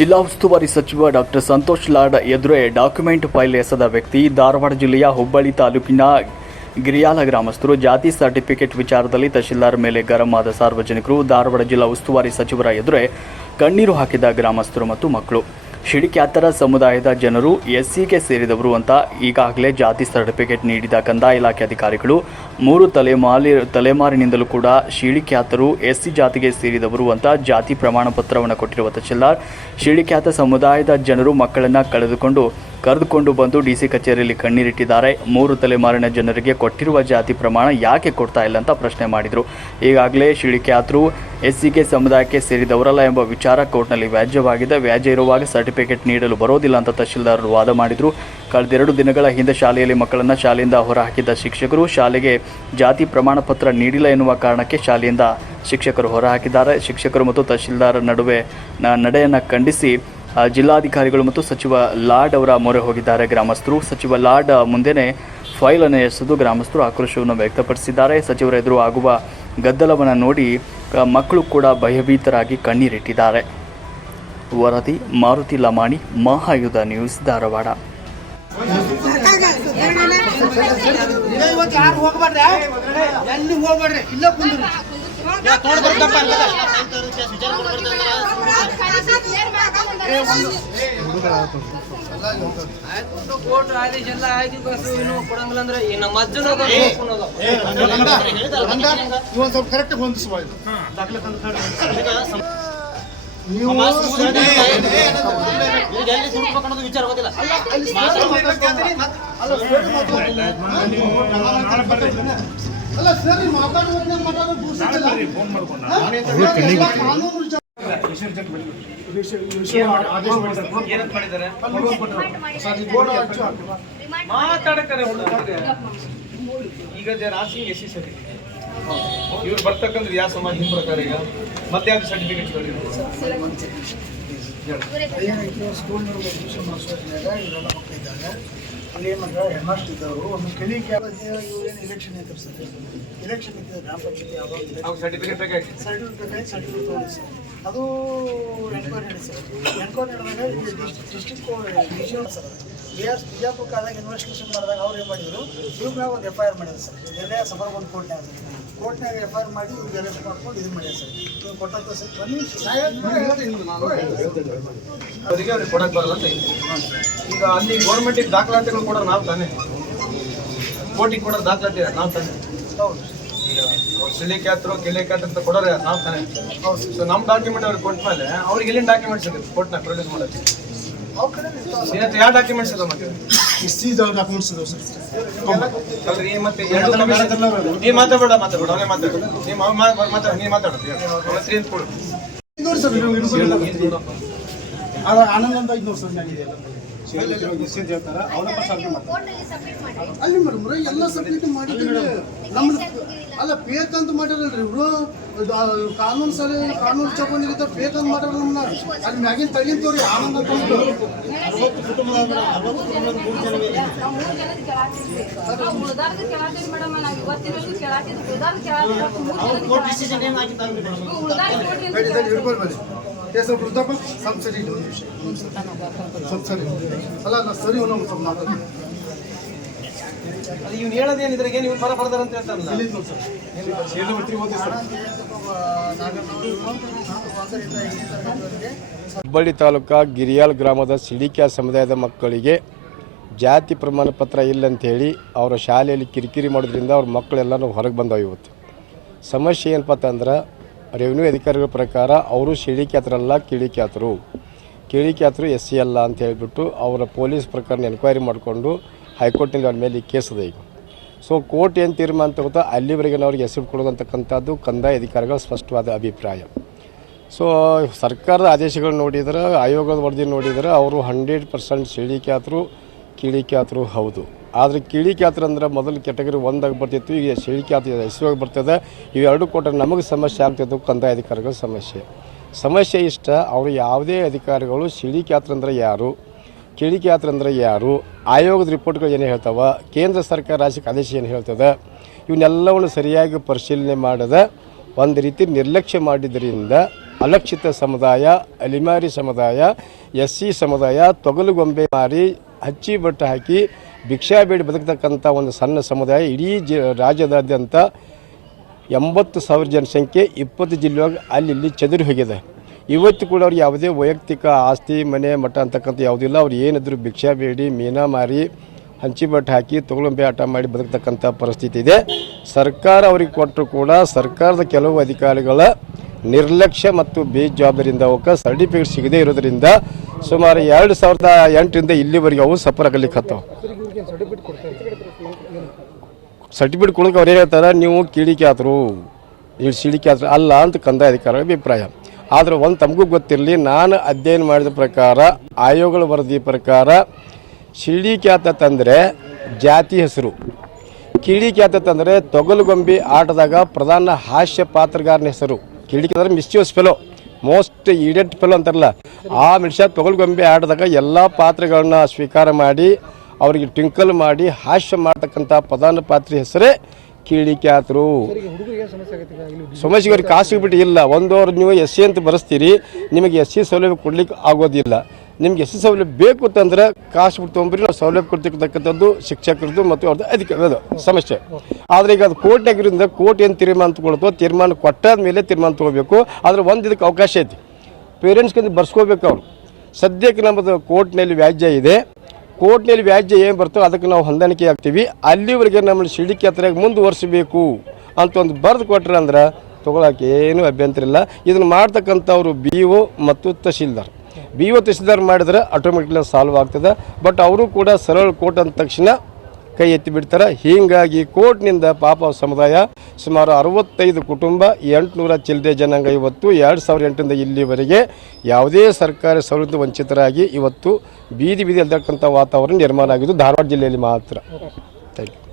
ಜಿಲ್ಲಾ ಉಸ್ತುವಾರಿ ಸಚಿವ ಡಾಕ್ಟರ್ ಸಂತೋಷ್ ಲಾಡ್ ಎದುರೇ ಡಾಕ್ಯುಮೆಂಟ್ ಫೈಲ್ ಎಸೆದ ವ್ಯಕ್ತಿ ಧಾರವಾಡ ಜಿಲ್ಲೆಯ ಹುಬ್ಬಳ್ಳಿ ತಾಲೂಕಿನ ಗಿರಿಯಾಲ ಗ್ರಾಮಸ್ಥರು ಜಾತಿ ಸರ್ಟಿಫಿಕೇಟ್ ವಿಚಾರದಲ್ಲಿ ತಹಶೀಲ್ದಾರ್ ಮೇಲೆ ಗರಂ ಆದ ಸಾರ್ವಜನಿಕರು ಧಾರವಾಡ ಜಿಲ್ಲಾ ಉಸ್ತುವಾರಿ ಸಚಿವರ ಎದುರೇ ಕಣ್ಣೀರು ಹಾಕಿದ ಗ್ರಾಮಸ್ಥರು ಮತ್ತು ಮಕ್ಕಳು. ಶಿಡಿಕ್ಯಾತರ ಸಮುದಾಯದ ಜನರು ಎಸ್ಸಿಗೆ ಸೇರಿದವರು ಅಂತ ಈಗಾಗಲೇ ಜಾತಿ ಸರ್ಟಿಫಿಕೇಟ್ ನೀಡಿದ ಕಂದಾಯ ಇಲಾಖೆ ಅಧಿಕಾರಿಗಳು ಮೂರು ತಲೆಮಾಲಿ ತಲೆಮಾರಿನಿಂದಲೂ ಕೂಡ ಶಿಡಿಕ್ಯಾತರು ಎಸ್ಸಿ ಜಾತಿಗೆ ಸೇರಿದವರು ಅಂತ ಜಾತಿ ಪ್ರಮಾಣ ಪತ್ರವನ್ನು ಕೊಟ್ಟಿರುವ ತಹಶೀಲ್ದಾರ್ ಸಮುದಾಯದ ಜನರು ಮಕ್ಕಳನ್ನು ಕಳೆದುಕೊಂಡು ಕರೆದುಕೊಂಡು ಬಂದು ಡಿಸಿ ಕಚೇರಿಯಲ್ಲಿ ಕಣ್ಣೀರಿಟ್ಟಿದ್ದಾರೆ. ಮೂರು ತಲೆಮಾರಿನ ಜನರಿಗೆ ಕೊಟ್ಟಿರುವ ಜಾತಿ ಪ್ರಮಾಣ ಯಾಕೆ ಕೊಡ್ತಾ ಇಲ್ಲ ಅಂತ ಪ್ರಶ್ನೆ ಮಾಡಿದರು. ಈಗಾಗಲೇ ಶಿಡಿಕ್ಯಾತರು ಎಸ್ಸಿಗೆ ಸಮುದಾಯಕ್ಕೆ ಸೇರಿದವರಲ್ಲ ಎಂಬ ವಿಚಾರ ಕೋರ್ಟ್ನಲ್ಲಿ ವ್ಯಾಜ್ಯವಾಗಿದೆ. ವ್ಯಾಜ್ಯ ಇರುವಾಗ ಸರ್ಟಿಫಿಕೇಟ್ ನೀಡಲು ಬರೋದಿಲ್ಲ ಅಂತ ತಹಶೀಲ್ದಾರರು ವಾದ ಮಾಡಿದರು. ಕಳೆದೆರಡು ದಿನಗಳ ಹಿಂದೆ ಶಾಲೆಯಲ್ಲಿ ಮಕ್ಕಳನ್ನು ಶಾಲೆಯಿಂದ ಹೊರಹಾಕಿದ್ದ ಶಿಕ್ಷಕರು ಶಾಲೆಗೆ ಜಾತಿ ಪ್ರಮಾಣ ಪತ್ರ ನೀಡಿಲ್ಲ ಎನ್ನುವ ಕಾರಣಕ್ಕೆ ಶಾಲೆಯಿಂದ ಶಿಕ್ಷಕರು ಹೊರಹಾಕಿದ್ದಾರೆ. ಶಿಕ್ಷಕರು ಮತ್ತು ತಹಶೀಲ್ದಾರರ ನಡುವೆ ನಡೆಯನ್ನು ಖಂಡಿಸಿ ಜಿಲ್ಲಾಧಿಕಾರಿಗಳು ಮತ್ತು ಸಚಿವ ಲಾಡ್ ಅವರ ಮೊರೆ ಹೋಗಿದ್ದಾರೆ. ಗ್ರಾಮಸ್ಥರು ಸಚಿವ ಲಾಡ್ ಮುಂದೆನೆ ಫೈಲ್ ಅನ್ನು ಎಸೆದು ಗ್ರಾಮಸ್ಥರು ಆಕ್ರೋಶವನ್ನು ವ್ಯಕ್ತಪಡಿಸಿದ್ದಾರೆ. ಸಚಿವರ ಎದುರು ಆಗುವ ಗದ್ದಲವನ್ನು ನೋಡಿ ಮಕ್ಕಳು ಕೂಡ ಭಯಭೀತರಾಗಿ ಕಣ್ಣೀರಿಟ್ಟಿದ್ದಾರೆ. ವರದಿ ಮಾರುತಿ ಲಮಾಣಿ ಮಹಾಯುಧ ನ್ಯೂಸ್ ಧಾರವಾಡ. ಎಲ್ಲಿ ಹೋಗ್ಬೇಡ್ರಿ ಇಲ್ಲ ಕುಂದ್ರಿ. ಕೋರ್ಟ್ ಆದೇಶ ಎಲ್ಲ ಆಯ್ತು ಕಸು ಇನ್ನು ಕೊಡಂಗಿಲ್ಲ ಅಂದ್ರೆ ಈ ನಮ್ಮ ಅಜ್ಜನ ಇವನ್ ಸ್ವಲ್ಪ ಕರೆಕ್ಟ್ ಹೊಂದಿಸುವ. ನೀವು ವಿಚಾರ ಗೊತ್ತಿಲ್ಲ ಅಲ್ಲ ಸರಿ ಮಾತಾಡುವಾಗ ಮಾತಾಡೋದು. ಕಾನೂನು. ಸರ್, ಈಗ ಆಸಿಂಗ್ ಎಸ್ ಸಿ ಸರ್ಟಿಫಿಕೇಟ್ ಇವ್ರು ಬರ್ತಕ್ಕಂಥ ಯಾವ ಸಮಾಜ? ನಿಮ್ಮ ಪ್ರಕಾರ ಈಗ? ಮತ್ತೆ ಯಾವ್ದು ಸರ್ಟಿಫಿಕೇಟ್ ಸ್ಕೂಲ್ ಮಾಡಿಸೋದ್ರಾಗ ಇವರೆಲ್ಲ ಮಕ್ಕಳಿದ್ದಾರೆ ಅಲ್ಲಿ ಏನಂದ್ರೆ ಇದ್ದವರು ಒಂದು ಇವ್ರೇನು ಇಲೆಕ್ಷನ್ ಐತೆ ಸರ್? ಗ್ರಾಮ ಪಂಚಾಯತಿ ಯಾವಾಗ ಸರ್ಟಿಫಿಕೇಟ್ ಬೇಕಾಗಿ ಸರ್ಟಿಫಿಕೇಟ್ ಸರ್ಟಿಫಿಕೇಟ್ ತೊಗೊಂಡು ಸರ್. ಅದು ಎನ್ಕ್ವೈರಿ ನಡೀತು ಸರ್ ಎನ್ಕ್ವೈರಿ ನಡೆದಾಗ ಇಲ್ಲಿ district decision sir B R Bijapur ಆದಾಗ ಇನ್ವೆಸ್ಟಿಗೇಷನ್ ಮಾಡಿದಾಗ ಅವ್ರು ಏನು ಮಾಡಿದ್ರು? ಇವ್ರ ಮ್ಯಾಗ ಒಂದು ಎಫ್ ಐ ಆರ್ ಮಾಡಿದ್ರು ಸರ್. ಎಲ್ಲ ಸಫರ್ ಒಂದು ಕೋರ್ಟ್ನಾಗ ಕೋರ್ಟ್ನಾಗ ಎಫ್ ಐ ಆರ್ ಮಾಡಿ ಅರೆಸ್ಟ್ ಮಾಡ್ಕೊಂಡು ಇದು ಮಾಡಿ ಸರ್. ನೀವು ಕೊಟ್ಟಂತ ಸರ್. ಬನ್ನಿ. ಅವರಿಗೆ ಅವ್ರಿಗೆ ಕೊಡಕ್ ಬರಲ್ಲ ಅಂತ. ಈಗ ಅಲ್ಲಿ ಗೌರ್ಮೆಂಟಿಗೆ ದಾಖಲಾತಿಗಳು ಕೊಡೋ ನಾವು ತಾನೇ. ಕೋರ್ಟಿಗೆ ಕೊಡೋ ದಾಖಲಾತಿ ನಾವು ತಾನೇ. ಹೌದು. ಈಗ ಸಿಲಿಕ್ಯಾತ್ರು ಕಿಲಿಕ್ಯಾತ್ ಅಂತ ಕೊಡೋರು ನಾವು ತಾನೇ. ಸೊ ನಮ್ಮ ಡಾಕ್ಯುಮೆಂಟ್ ಅವ್ರಿಗೆ ಕೊಟ್ಟ ಮೇಲೆ ಅವ್ರಿಗೆ ಎಲ್ಲಿನ ಡಾಕ್ಯುಮೆಂಟ್ಸ್ ಇದೆ ಕೋರ್ಟ್ನಾಗ ಪ್ರೊಡ್ಯೂಸ್ ಹತ್ರ ಯಾವ ಡಾಕ್ಯುಮೆಂಟ್ಸ್ ಇದೆ ಮತ್ತೆ? ಡಾಕ್ಯುಮೆಂಟ್ಸ್ ಇದಾವೆ ಸರ್? ನೀ ಮಾತಾಡ್ಬೇಡ ಮಾತಾಡ್ಬೇಡ ಅವನೇ ಮಾತಾಡು ನೀ ಮಾತಾಡು ನೀ ಮಾತಾಡು ಅವನ ಸ್ಕ್ರೀನ್ ಕೊಡು. ನೋಡಿ ಸರ್ ಆನಂದ ಅಂತ ಐದು ಸರ್ ಅಲ್ಲಿ ಮೇಡಮ್ ಎಲ್ಲ ಸಬ್ಮಿಟ್ ಮಾಡಿದ್ದೀವಿ ನಮ್ಮ ಅಲ್ಲ ಪೇಕ್ ಅಂತ ಮಾಡಿರಲ್ರಿ ಇವರು. ಕಾನೂನು ಸರಿ ಕಾನೂನು ಚೌಕಟ್ಟಿಗಿಂತ ಪೇಕ್ ಅಂತ ಮಾಡ್ಯಾರ ನಮ್ಮನ್ನ ಅಲ್ಲಿ ಮ್ಯಾಗಿನ ತಗಿನ್ ತೋರಿ ಆನಂದ ಅಂದ್ಬಿಟ್ಟು. ಬೇಡಿ, ಬೇಡಿ, ಹಿಡ್ಕೊಳ್ ಸಬ್ಸಿಡಿ ಸಬ್ಸಿಡಿ. ಅಲ್ಲ ನಾ ಸರಿ ಒಂದು ಸ್ವಲ್ಪ ಮಾತಾಡಿ. ಅದು ಇವ್ನು ಹೇಳೋದೇನಿದ್ರೆ ನೀವು ಪರ ಬರ್ದಾರ ಅಂತ ಹೇಳ್ತಾರಲ್ಲ? ಹುಬ್ಬಳ್ಳಿ ತಾಲೂಕಾ ಗಿರಿಯಾಲ್ ಗ್ರಾಮದ ಸಿಡಿಕ್ಯಾ ಸಮುದಾಯದ ಮಕ್ಕಳಿಗೆ ಜಾತಿ ಪ್ರಮಾಣ ಪತ್ರ ಇಲ್ಲಂತೇಳಿ ಅವರ ಶಾಲೆಯಲ್ಲಿ ಕಿರಿಕಿರಿ ಮಾಡೋದ್ರಿಂದ ಅವ್ರ ಮಕ್ಕಳೆಲ್ಲನೂ ಹೊರಗೆ ಬಂದವು ಇವತ್ತು. ಸಮಸ್ಯೆ ಏನಪ್ಪ ಅಂತಂದ್ರೆ ರೆವಿನ್ಯೂ ಅಧಿಕಾರಿಗಳ ಪ್ರಕಾರ ಅವರು ಶಿಡಿಕ್ಯಾತರಲ್ಲ ಕಿಡಿಕ್ಯಾತರು. ಕಿಡಿಕ್ಯಾತರು ಎಸ್ ಸಿ ಅಲ್ಲ ಅಂತ ಹೇಳಿಬಿಟ್ಟು ಅವರ ಪೊಲೀಸ್ ಪ್ರಕರಣ ಎನ್ಕ್ವೈರಿ ಮಾಡಿಕೊಂಡು ಹೈಕೋರ್ಟ್ನಲ್ಲಿ ಅವ್ರ ಮೇಲೆ ಈ ಕೇಸ್ ಇದೆ ಈಗ. ಸೊ ಕೋರ್ಟ್ ಏನು ತೀರ್ಮಾನ ತಗೋತಾ ಅಲ್ಲಿವರೆಗೆ ಅವ್ರಿಗೆ ಹೆಸರು ಕೊಡೋದಂತಕ್ಕಂಥದ್ದು ಕಂದಾಯ ಅಧಿಕಾರಿಗಳ ಸ್ಪಷ್ಟವಾದ ಅಭಿಪ್ರಾಯ. ಸೊ ಸರ್ಕಾರದ ಆದೇಶಗಳು ನೋಡಿದ್ರೆ, ಆಯೋಗದ ವರದಿ ನೋಡಿದ್ರೆ ಅವರು ಹಂಡ್ರೆಡ್ ಪರ್ಸೆಂಟ್ ಕೀಳಿ ಕ್ಯಾತರರು ಹೌದು. ಆದರೆ ಕಿಳಿಕ್ಯಾತರು ಅಂದ್ರೆ ಮೊದಲು ಕೆಟಗರಿ ಒಂದಾಗ ಬರ್ತಿತ್ತು ಈಗ ಶಿಳಿಕ್ಯಾತ ಹೆಸರು ಬರ್ತದೆ. ಇವೆರಡು ಕೊಟ್ಟರೆ ನಮಗೆ ಸಮಸ್ಯೆ ಆಗ್ತಿತ್ತು ಕಂದಾಯ ಅಧಿಕಾರಿಗಳ ಸಮಸ್ಯೆ. ಸಮಸ್ಯೆ ಇಷ್ಟ, ಅವರು ಯಾವುದೇ ಅಧಿಕಾರಿಗಳು ಶಿಳಿಕ್ಯಾತ್ರ ಅಂದ್ರೆ ಯಾರು ಕಿಳಿಕ್ಯಾತ್ರ ಅಂದ್ರೆ ಯಾರು, ಆಯೋಗದ ರಿಪೋರ್ಟ್ಗಳು ಏನು ಹೇಳ್ತಾವ, ಕೇಂದ್ರ ಸರ್ಕಾರ ರಾಜ್ಯಕ್ಕೆ ಆದೇಶ ಏನು ಹೇಳ್ತದೆ, ಇವನ್ನೆಲ್ಲವನ್ನು ಸರಿಯಾಗಿ ಪರಿಶೀಲನೆ ಮಾಡದ, ಒಂದು ರೀತಿ ನಿರ್ಲಕ್ಷ್ಯ ಮಾಡಿದ್ದರಿಂದ ಅಲಕ್ಷಿತ ಸಮುದಾಯ, ಅಲಿಮಾರಿ ಸಮುದಾಯ ಎಸ್ ಸಿ ಸಮುದಾಯ ತೊಗಲುಗೊಂಬೆ ಮಾರಿ ಹಚ್ಚಿ ಬಟ್ಟೆ ಹಾಕಿ ಭಿಕ್ಷಾ ಬೇಡಿ ಬದುಕತಕ್ಕಂಥ ಒಂದು ಸಣ್ಣ ಸಮುದಾಯ ಇಡೀ ಜ, ರಾಜ್ಯದಾದ್ಯಂತ ಎಂಬತ್ತು ಸಾವಿರ ಜನಸಂಖ್ಯೆ ಇಪ್ಪತ್ತು ಜಿಲ್ಲೆಯೊಳಗೆ ಅಲ್ಲಿ ಇಲ್ಲಿ ಚದುರಿ ಹೋಗಿದೆ. ಇವತ್ತು ಕೂಡ ಅವ್ರಿಗೆ ಯಾವುದೇ ವೈಯಕ್ತಿಕ ಆಸ್ತಿ, ಮನೆ, ಮಠ ಅಂತಕ್ಕಂಥ ಯಾವುದಿಲ್ಲ ಅವ್ರು ಏನಿದ್ರು ಭಿಕ್ಷಾ ಬೇಡಿ, ಮೀನಾ ಮಾರಿ, ಹಂಚಿ ಬಟ್ಟೆ ಹಾಕಿ ತೊಗೊಳಂಬೆ ಆಟ ಮಾಡಿ ಬದುಕತಕ್ಕಂಥ ಪರಿಸ್ಥಿತಿ ಇದೆ. ಸರ್ಕಾರ ಅವ್ರಿಗೆ ಕೊಟ್ಟರು ಕೂಡ ಸರ್ಕಾರದ ಕೆಲವು ಅಧಿಕಾರಿಗಳ ನಿರ್ಲಕ್ಷ್ಯ ಮತ್ತು ಬೇಜವಾಬ್ದಾರಿಯಿಂದ ಅವಕ್ಕೆ ಸರ್ಟಿಫಿಕೇಟ್ ಸಿಗದೇ ಇರೋದರಿಂದ ಸುಮಾರು ಎರಡು ಸಾವಿರದ ಎಂಟರಿಂದ ಇಲ್ಲಿವರೆಗೆ ಅವು ಸಫರ್ ಆಗಲಿಕ್ಕತ್ತವ ಸರ್ಟಿಫಿಕೇಟ್ ಕೊಡೋಕೆ ಅವ್ರು ಹೇಳ್ತಾರೆ? ನೀವು ಕೀಳಿಕೆ ಆತರು ನೀವು ಸಿಡಿಕೆ ಆತರು ಅಲ್ಲ ಅಂತ ಕಂದಾಯ ಅಧಿಕಾರ ಅಭಿಪ್ರಾಯ. ಆದ್ರೆ ಒಂದು ತಮಗೂ ಗೊತ್ತಿರಲಿ, ನಾನು ಅಧ್ಯಯನ ಮಾಡಿದ ಪ್ರಕಾರ, ಆಯೋಗಗಳ ವರದಿ ಪ್ರಕಾರ ಸಿಡಿಕ್ಯಾತ ತಂದರೆ ಜಾತಿ ಹೆಸರು. ಕಿಡಿಕ್ಯಾತ ತಂದರೆ ತೊಗಲುಗೊಂಬಿ ಆಟದಾಗ ಪ್ರಧಾನ ಹಾಸ್ಯ ಪಾತ್ರಗಾರನ ಹೆಸರು. ಕಿಡಿಕೆ ಅಂದರೆ mischievous fellow most idiot fellow ಅಂತಾರಲ್ಲ. ಆ ಮನುಷ್ಯ ತೊಗಲುಗೊಂಬೆ ಆಟದಾಗ ಎಲ್ಲ ಪಾತ್ರಗಳನ್ನ ಸ್ವೀಕಾರ ಮಾಡಿ ಅವರಿಗೆ ಟ್ವಿಂಕಲ್ ಮಾಡಿ ಹಾಸ್ಯ ಮಾಡ್ತಕ್ಕಂಥ ಪ್ರಧಾನ ಪಾತ್ರಿ ಹೆಸರೇ ಕೀಳಿಕ್ಯಾತರು ಸಮಸ್ಯೆಗೆ ಅವ್ರಿಗೆ ಕಾಸು ಬಿಟ್ಟು ಇಲ್ಲ ಒಂದವ್ರು ನೀವು ಎಸ್ ಸಿ ಅಂತ ಬರೆಸ್ತೀರಿ, ನಿಮಗೆ ಎಸ್ ಸಿ ಸೌಲಭ್ಯ ಕೊಡ್ಲಿಕ್ಕೆ ಆಗೋದಿಲ್ಲ. ನಿಮ್ಗೆ ಎಸ್ ಸಿ ಸೌಲಭ್ಯ ಬೇಕು ಅಂತಂದ್ರೆ ಕಾಸು ಬಿಟ್ಟು ತೊಗೊಂಬ್ರಿ ನಾವು ಸೌಲಭ್ಯ ಕೊಡ್ತಿರ್ತಕ್ಕಂಥದ್ದು ಶಿಕ್ಷಕರದ್ದು ಮತ್ತು ಅವ್ರದ್ದು ಅಧಿಕಾರ ಸಮಸ್ಯೆ. ಆದರೆ ಈಗ ಅದು ಕೋರ್ಟ್ ಆಗಿರೋದ್ರಿಂದ ಕೋರ್ಟ್ ಏನು ತೀರ್ಮಾನ ತಗೊಳ್ತೋ ತೀರ್ಮಾನ ಕೊಟ್ಟಾದ ಮೇಲೆ ತೀರ್ಮಾನ ತಗೋಬೇಕು. ಆದರೆ ಒಂದು ಇದಕ್ಕೆ ಅವಕಾಶ ಐತಿ. ಪೇರೆಂಟ್ಸ್ಗೆ ಬರ್ಸ್ಕೋಬೇಕು ಅವರು. ಸದ್ಯಕ್ಕೆ ನಮ್ಮದು ಕೋರ್ಟ್ನಲ್ಲಿ ವ್ಯಾಜ್ಯ ಇದೆ. ಕೋರ್ಟ್ನಲ್ಲಿ ವ್ಯಾಜ್ಯ ಏನು ಬರ್ತೋ ಅದಕ್ಕೆ ನಾವು ಹೊಂದಾಣಿಕೆ ಆಗ್ತೀವಿ. ಅಲ್ಲಿವರೆಗೆ ನಮ್ಮ ಸಿಡಿಕೆ ಹತ್ರ ಮುಂದುವರಿಸಬೇಕು ಅಂತ ಒಂದು ಬರೆದು ಕೊಟ್ರೆ ಅಂದ್ರೆ ತೊಗೊಳಕ್ಕೆ ಏನೂ ಅಭ್ಯಂತರ ಇಲ್ಲ. ಇದನ್ನು ಮಾಡ್ತಕ್ಕಂಥವ್ರು ಬಿ ಒ ಮತ್ತು ತಹಶೀಲ್ದಾರ್. ಬಿ ಒ ತಹಶೀಲ್ದಾರ್ ಮಾಡಿದ್ರೆ ಆಟೋಮೆಟಿಕ್ಲಿ ಸಾಲ್ವ್ ಆಗ್ತದೆ. ಬಟ್ ಅವರು ಕೂಡ ಸರಳ ಕೋರ್ಟ್ ಅಂದ ತಕ್ಷಣ ಕೈ ಎತ್ತಿ ಬಿಡ್ತಾರೆ. ಹೀಗಾಗಿ ಕೋರ್ಟ್ನಿಂದ ಪಾಪ ಸಮುದಾಯ ಸುಮಾರು ಅರವತ್ತೈದು ಕುಟುಂಬ ಎಂಟುನೂರ ಚಿಲ್ಲರೆ ಜನಾಂಗ ಇವತ್ತು ಎರಡು ಸಾವಿರದ ಎಂಟರಿಂದ ಇಲ್ಲಿವರೆಗೆ ಯಾವುದೇ ಸರ್ಕಾರಿ ಸೌಲಭ್ಯ ವಂಚಿತರಾಗಿ ಇವತ್ತು ಬೀದಿ ಬೀದಿ ಎಲ್ದಕ್ಕಂಥ ವಾತಾವರಣ ನಿರ್ಮಾಣ ಆಗಿದ್ದು ಧಾರವಾಡ ಜಿಲ್ಲೆಯಲ್ಲಿ ಮಾತ್ರ. Thank you